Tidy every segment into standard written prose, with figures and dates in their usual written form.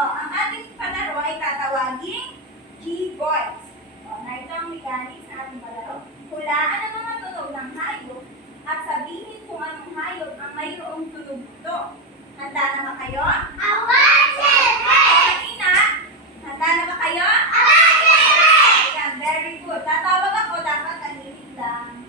ang ating palaro ay tatawaging G-Boys. Narito ang mechanics ng ating palaro. Hulaan ang mga tunog ng hayop at sabihin kung anong hayop ang mayroong tunog ito. Handa na ba kayo? Kanina, handa na ba kayo? Ayan, very good. Tatawag ako, dapat kanilig lang.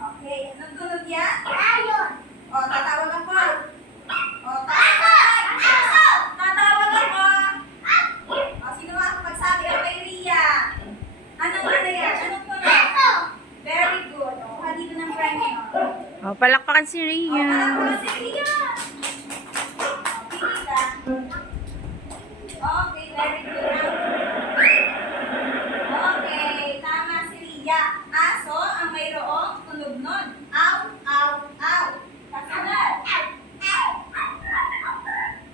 Okay, anong tunog yan? Tatawag ako. Tatawag ako. Sino nga magsabi? Okay, Ria. Anong yan? Anong tunog? Very good. Halito ng premyo. Palakpakan si Ria. Palakpakan si Ria. Pili ka. Okay, very good. Okay, tama si Ria. Aso ang mayroong tunog nun. Aw, aw, aw. Kasunod.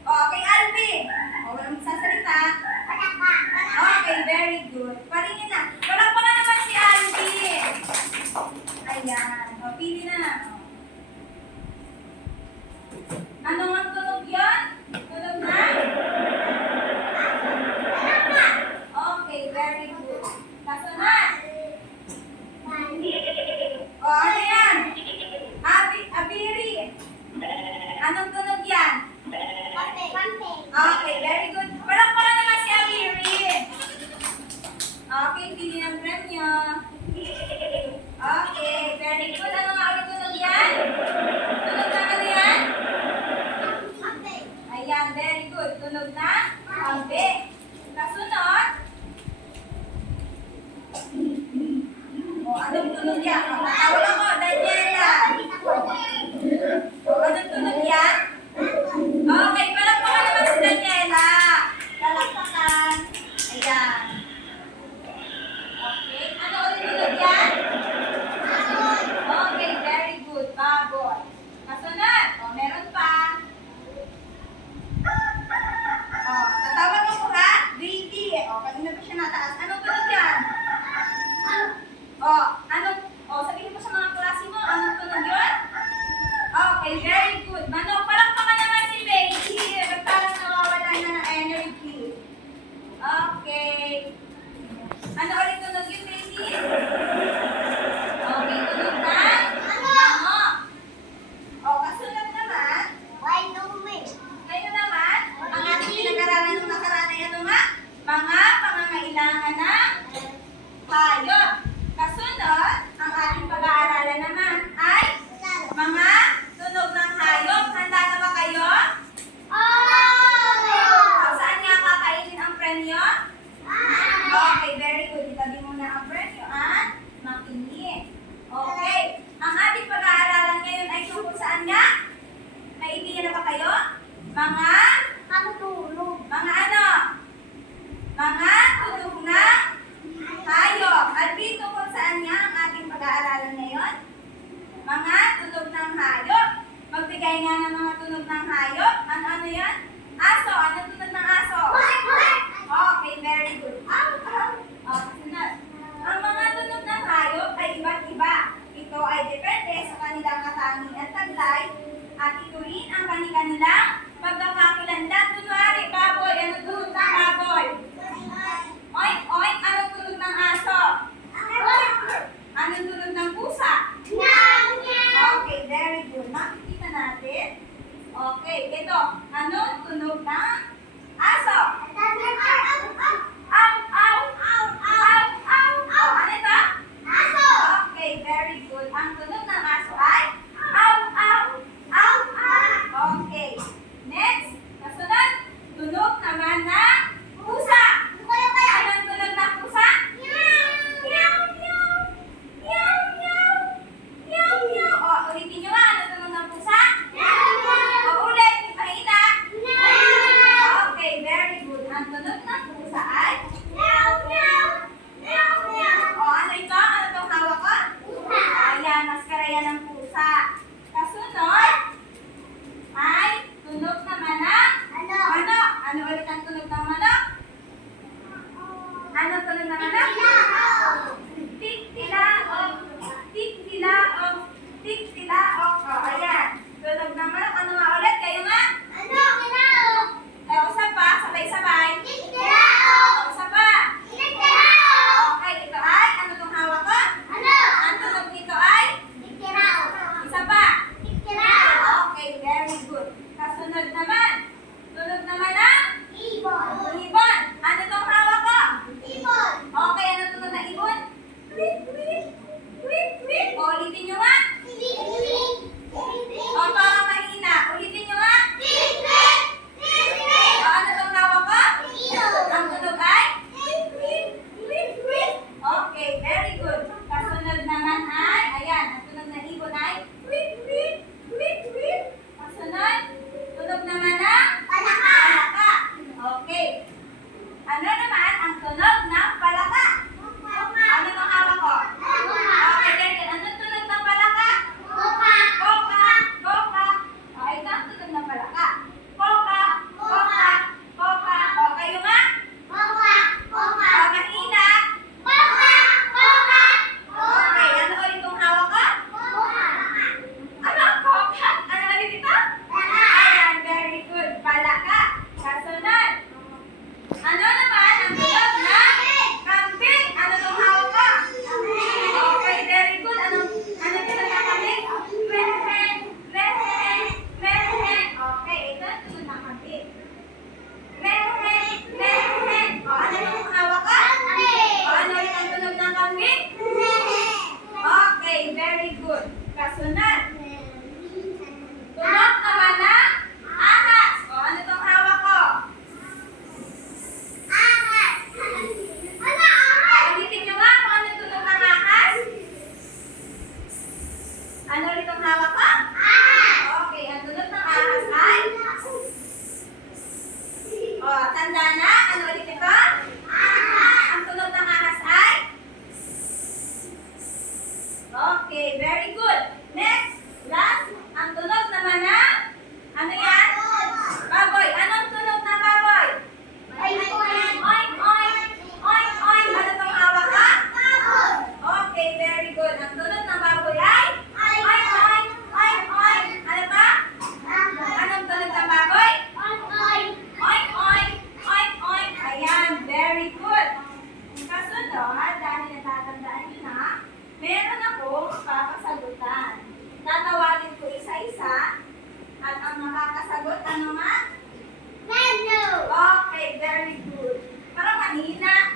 Okay, Alvin. Walang magsasalita. Okay, very good. Paringin na. Walang pa nga naman si Alvin. Ayan. Pili na. Ano ang tunog yun? Tunog na? Okay, very good. Kasunod. Ano yan? Abiri. Anong tunog yan? Okay, very good. Palakpakan naman si Abiri. Okay, pili ng premyo. Okay, very good. Ano nga ulit tunog yan? Tunog na ano yan? Ayan, very good. Tunog na? Ambe. Kasunod. Anong tunog yan? Tawag ako, Daniela. Anong tunog yan? Okay, palakpakan naman si Daniela. Palakpakan. Ayan. Okay, ano ulit tunog yan? Okay, very good. Baboy. Kasunod. Meron pa. Tatawag ako ha? Grady. Kanina pa siya nataas. Anong tunog yan? Sabihin mo sa mga klase mo, anong tunog yun? Okay, very good. Manok, palakpakan naman si Becky. Parang nawawala na ng energy. Okay. Ano ulit tunog yun, Becky? Okay, tunog na? Manok. Kasunod naman. Ngayon naman, ang ating pinag-aralan ng nakaraan ay ano nga? Mga pangangailangan ng hayop. Kasunod, ang ating pag-aaralan naman ay mga tunog ng hayop. Handa na ba kayo? Saan nga kakainin ang premyo? Okay, very good. Itabi muna ang premyo at makinig. Okay, ang ating pag-aaralan ngayon ay tungkol saan nga? Naiintindihan na ba kayo? Mga ano? Mga tunog ng hayop. Alvin, tungkol saan nga ang ating pag-aaralan ngayon? Mga tunog ng hayop. Magbigay nga ng mga tunog ng hayop. Ano yan? Aso. Anong tunog ng aso? Okay, very good. Kasunod. Ang mga tunog ng hayop ay iba't iba. Ito ay depende sa kanilang katangian at taglay at ito rin ang kanilang pagkakakilanlan. Kunwari, baboy. Anong tunog ng baboy? Oink, oink. Anong tunog ng aso? Anong tunog ng pusa? Okay, very good. Makikita natin. Okay, ito. Anong tunog ng Ano nga? Okay, very good. Parang kanina.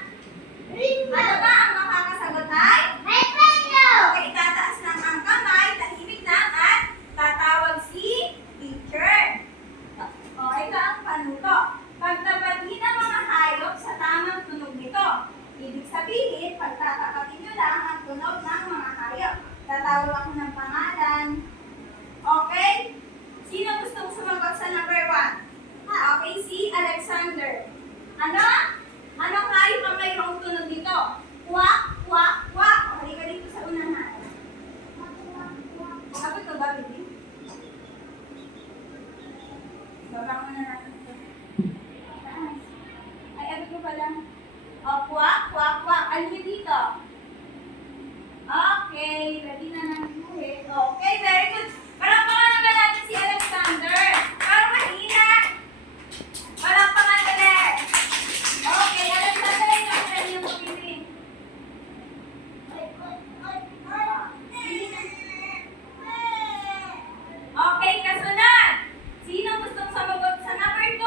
Ano ba ang makakasagot ay? Okay, tataas lang ang kamay, tahimik lang at tatawag si teacher. O, ito ang panuto. Pagtabatin ang mga hayop sa tamang tunog nito. Ibig sabihin, pagtatapatin nyo lang ang tunog ng mga hayop. Tatawag ako ng pangalan. Okay? Sino gustong sumagot sa number 1? Okay, si Alexander. Ano? Anong hayop ang mayroong tunog dito? Kwak, kwak, kwak. O, halika dito sa unahan. Ako ito ba, baby? Baba mo na natin ito. Ay, ano ko pala? O, kwak, kwak, kwak. Ano yun dito? Okay, ready na ng buhay. Okay, very good. Palakpakan naman natin si Alexander. Parang mahina. Palakpakan ulit. Okay, Alexander, yung ready yung pumili. Okay, kasunod. Sino gustong sumagot sa number 2?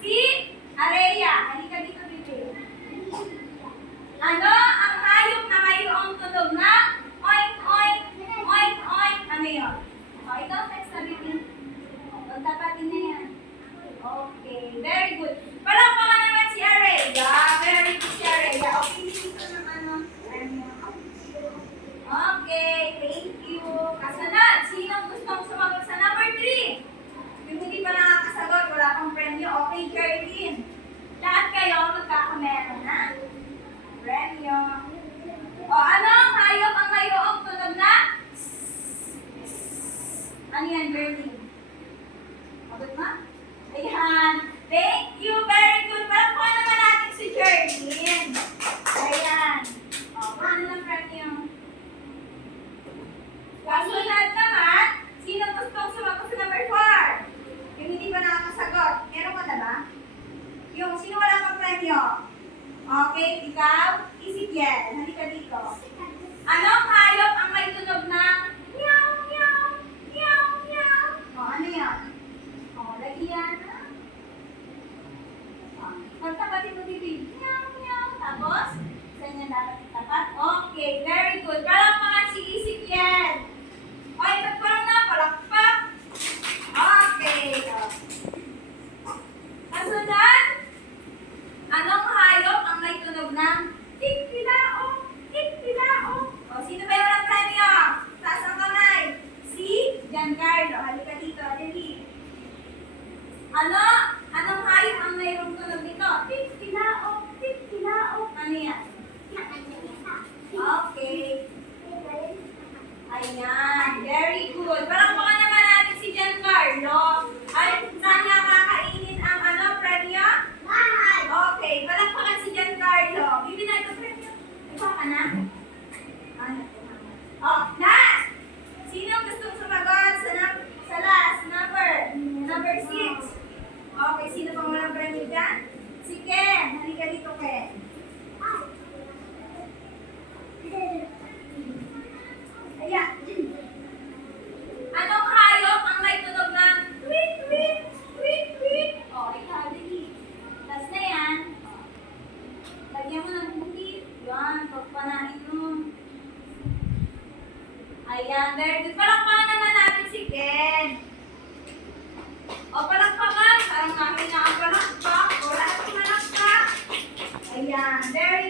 Si Areya. Halika dito, bibi. Ano ang hayop na mayroong tunog na oink, oink, oink, oink? Ano yun? O, ikaw, text na, bibi. O, pagtapatin na yan. Okay, very good. Palakpakan naman si Areya. Very good si Areya. Okay, dito ng ano. Okay, thank you. Kasunod, sino gustong sumagot sa number 3? Yung hindi pa nakakasagot, wala pang premyo. Okay, Geraldine. Lahat kayo magkakameron na premyo. O, ano ang hayop ang mayroong tunog na? Ano yan, Geraldine? Sagot mo? Ayan. Thank you, very good. Palakpakan naman natin si Geraldine. Ayan. O, paano ng premyo? Kasunod naman, sino gustong sumagot sa number 4? Yung hindi pa nakakasagot. Meron ka na ba? Yung sino wala pang premyo? Okay, ikaw, Ezekiel. Halika dito. Anong hayop ang may tunog ng meow, meow, meow, meow? O, ano yan? O, lagi yan. Magtapatin mo bibig. Meow, meow. Tapos, saan yan dapat itapat? Okay, very good. Palakpakan si Ezekiel. Okay, pagparang na, palakpak. Okay. Kasunod, anong hayop ang may tunog ng tik-tilao, tik-tilao? O, sino ba yung walang premyo? Taas ang kamay. Si Giancarlo. Halika dito, dali. Ano? Anong hayop ang mayroong tunog nito? Tik-tilao, tik-tilao. Ano yan? Okay. Ayan, very good. Palakpakan naman natin si Giancarlo. Ay, saan nakakainin ang ano, premyo? Okay, palakpakan si Giancarlo. Bibili na ito premyo. Ikaw ka na? Oh, last! Sino gustong sumagot sa last number? Number 6. Okay, sino pang walang premyo dyan? Si Ken. Halika dito, Ken. Ayan. Anong hayop ang may tunog ng tweet, tweet, tweet, tweet? O, ikaw, dali. Last na yan. Lagyan mo ng buhit. Yan, pagpanain mo. Ayan, very good. Palakpakan naman natin si Ken. O, palakpakan. Parang namin na ang palakpak. O, lahat ng palakpak. Ayan, very